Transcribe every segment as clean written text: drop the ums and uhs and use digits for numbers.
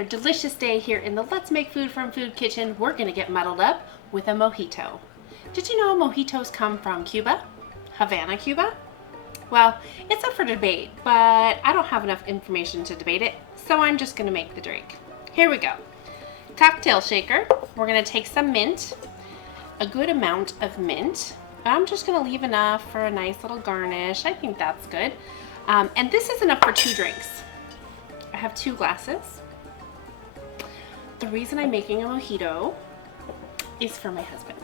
another delicious day here in the Let's Make Food from Food Kitchen. We're gonna get muddled up with a mojito. Did you know mojitos come from Cuba? Havana, Cuba? Well, it's up for debate, but I don't have enough information to debate it, so I'm just gonna make the drink. Here we go. Cocktail shaker. We're gonna take some mint, a good amount of mint. I'm just gonna leave enough for a nice little garnish. I think that's good. And this is enough for 2 drinks. I have 2 glasses. The reason I'm making a mojito is for my husband.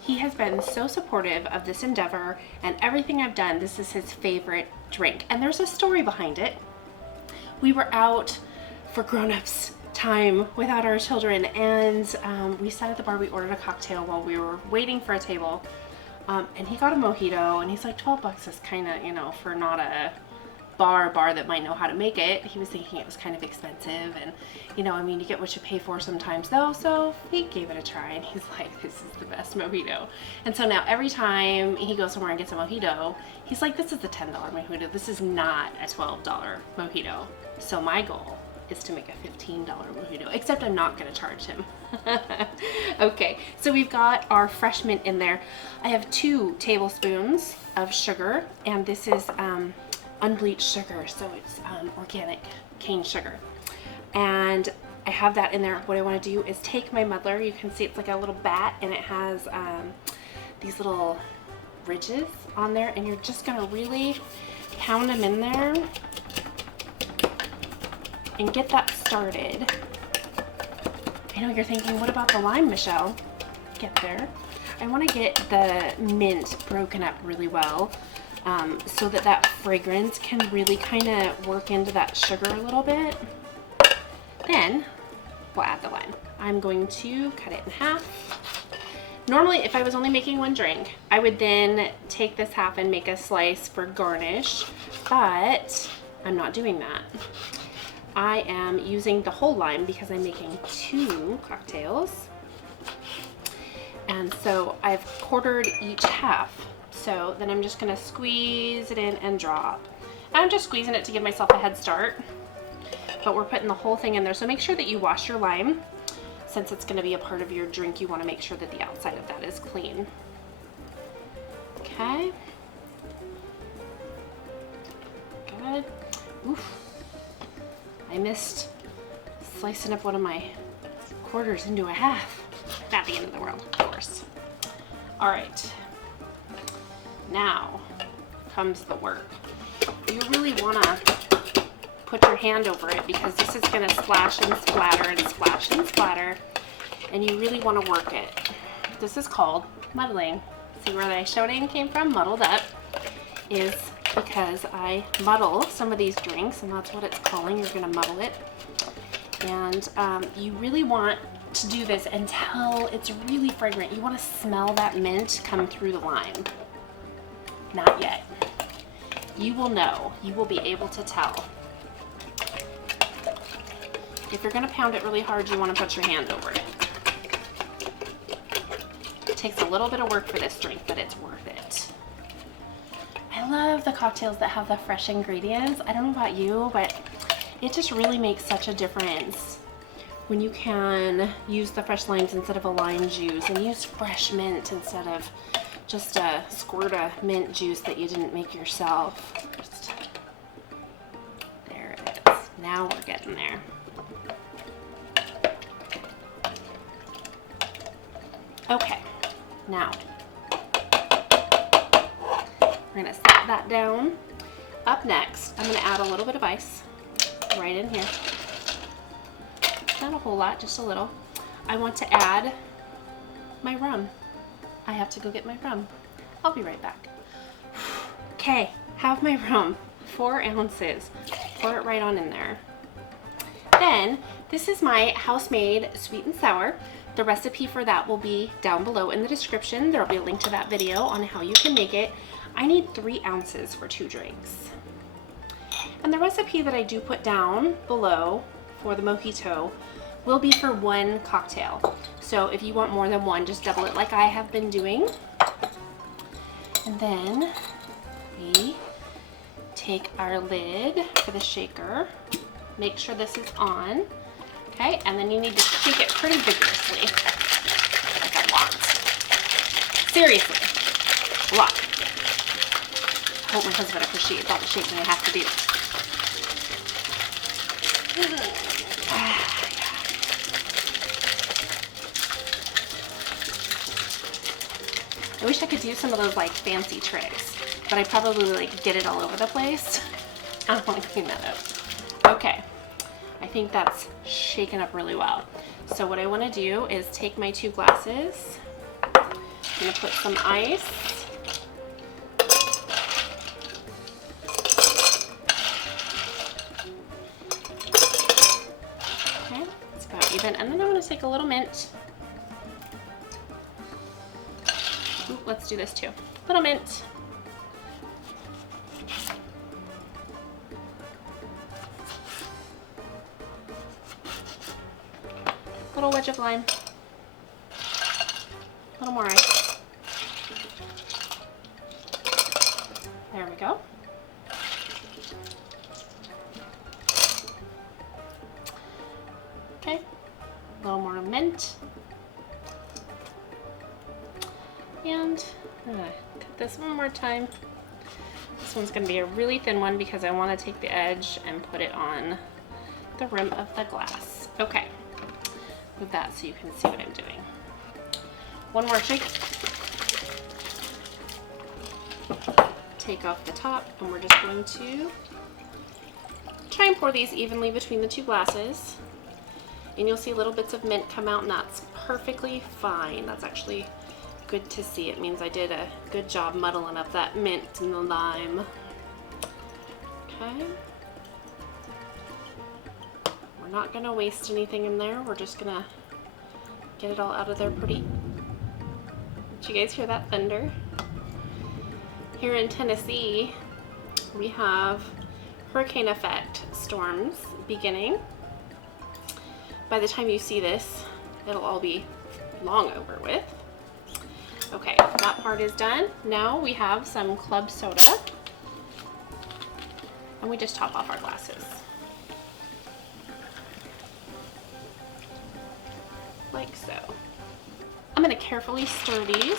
He has been so supportive of this endeavor and everything I've done. This is his favorite drink. And there's a story behind it. We were out for grown-ups time without our children, and we sat at the bar. We ordered a cocktail while we were waiting for a table, and he got a mojito, and he's like, $12 is kind of, you know, for not a bar that might know how to make it. He was thinking it was kind of expensive, and you know, I mean, you get what you pay for sometimes though, so he gave it a try, and he's like, this is the best mojito. And so now every time he goes somewhere and gets a mojito, he's like, this is a $10 mojito, this is not a $12 mojito. So my goal is to make a $15 mojito, except I'm not going to charge him. Okay, so we've got our fresh mint in there. I have 2 tablespoons of sugar, and this is unbleached sugar, so it's organic cane sugar. And I have that in there. What I want to do is take my muddler. You can see it's like a little bat, and it has these little ridges on there, and you're just going to really pound them in there and get that started. I know you're thinking, what about the lime, Michelle? Get there. I want to get the mint broken up really well, so that that fragrance can really kind of work into that sugar a little bit. Then we'll add the lime. I'm going to cut it in half. Normally, if I was only making 1 drink, I would then take this half and make a slice for garnish, but I'm not doing that. I am using the whole lime because I'm making 2 cocktails. And so I've quartered each half. So then I'm just gonna squeeze it in and drop. I'm just squeezing it to give myself a head start, but we're putting the whole thing in there. So make sure that you wash your lime. Since it's gonna be a part of your drink, you wanna make sure that the outside of that is clean. Okay. Good. Oof. I missed slicing up one of my quarters into a half. Not the end of the world, of course. All right. Now comes the work. You really want to put your hand over it because this is going to splash and splatter and splash and splatter, and you really want to work it. This is called muddling. See where the show name came from? Muddled up is because I muddle some of these drinks, and that's what it's calling. You're going to muddle it, and you really want to do this until it's really fragrant. You want to smell that mint come through the lime. Not yet. You will know. You will be able to tell. If you're going to pound it really hard, you want to put your hand over it. It takes a little bit of work for this drink, but it's worth it. I love the cocktails that have the fresh ingredients. I don't know about you, but it just really makes such a difference when you can use the fresh limes instead of a lime juice, and use fresh mint instead of just a squirt of mint juice that you didn't make yourself. Just, there it is. Now we're getting there. Okay, now we're gonna set that down. Up next, I'm gonna add a little bit of ice right in here. Not a whole lot, just a little. I want to add my rum. I have to go get my rum. I'll be right back. Okay, have my rum, 4 ounces. Pour it right on in there. Then, this is my house-made sweet and sour. The recipe for that will be down below in the description. There'll be a link to that video on how you can make it. I need 3 ounces for 2 drinks. And the recipe that I do put down below for the mojito will be for 1 cocktail. So if you want more than 1, just double it like I have been doing. And then we take our lid for the shaker. Make sure this is on. Okay, and then you need to shake it pretty vigorously. Like a lot. Seriously, a lot. I hope my husband appreciates all the shaking I have to do. I wish I could do some of those like fancy tricks, but I probably like get it all over the place. I don't want to clean that up. Okay, I think that's shaken up really well. So what I want to do is take my 2 glasses. I'm going to put some ice. Okay, it's about even. And then I'm going to take a little mint. Ooh, let's do this too. Little mint. Little wedge of lime. A little more ice. There we go. Okay, a little more mint. And I'm gonna cut this one more time. This one's gonna be a really thin one because I wanna take the edge and put it on the rim of the glass. Okay, move that so you can see what I'm doing. One more shake. Take off the top, and we're just going to try and pour these evenly between the 2 glasses. And you'll see little bits of mint come out, and that's perfectly fine. That's actually good to see. It means I did a good job muddling up that mint and the lime. Okay. We're not gonna waste anything in there. We're just gonna get it all out of there pretty. Did you guys hear that thunder? Here in Tennessee, we have hurricane effect storms beginning. By the time you see this, it'll all be long over with. Okay, that part is done. Now we have some club soda, and we just top off our glasses. Like so. I'm gonna carefully stir these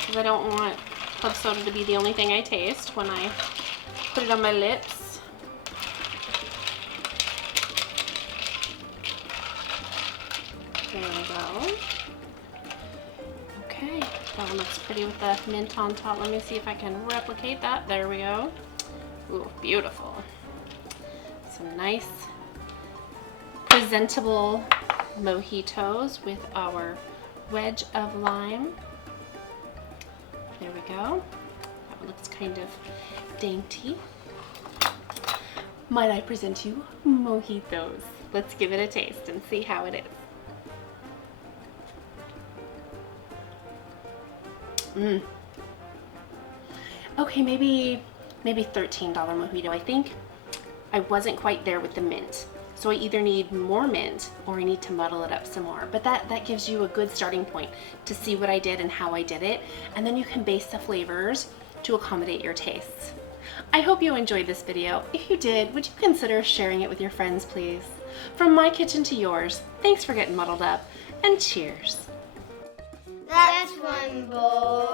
because I don't want club soda to be the only thing I taste when I put it on my lips. There we go. Okay, that one looks pretty with the mint on top. Let me see if I can replicate that. There we go. Ooh, beautiful. Some nice, presentable mojitos with our wedge of lime. There we go. That one looks kind of dainty. Might I present you mojitos? Let's give it a taste and see how it is. Okay, maybe $13 mojito. I think I wasn't quite there with the mint. So I either need more mint or I need to muddle it up some more. But that gives you a good starting point to see what I did and how I did it. And then you can base the flavors to accommodate your tastes. I hope you enjoyed this video. If you did, would you consider sharing it with your friends, please? From my kitchen to yours, thanks for getting muddled up, and cheers. That's one bowl.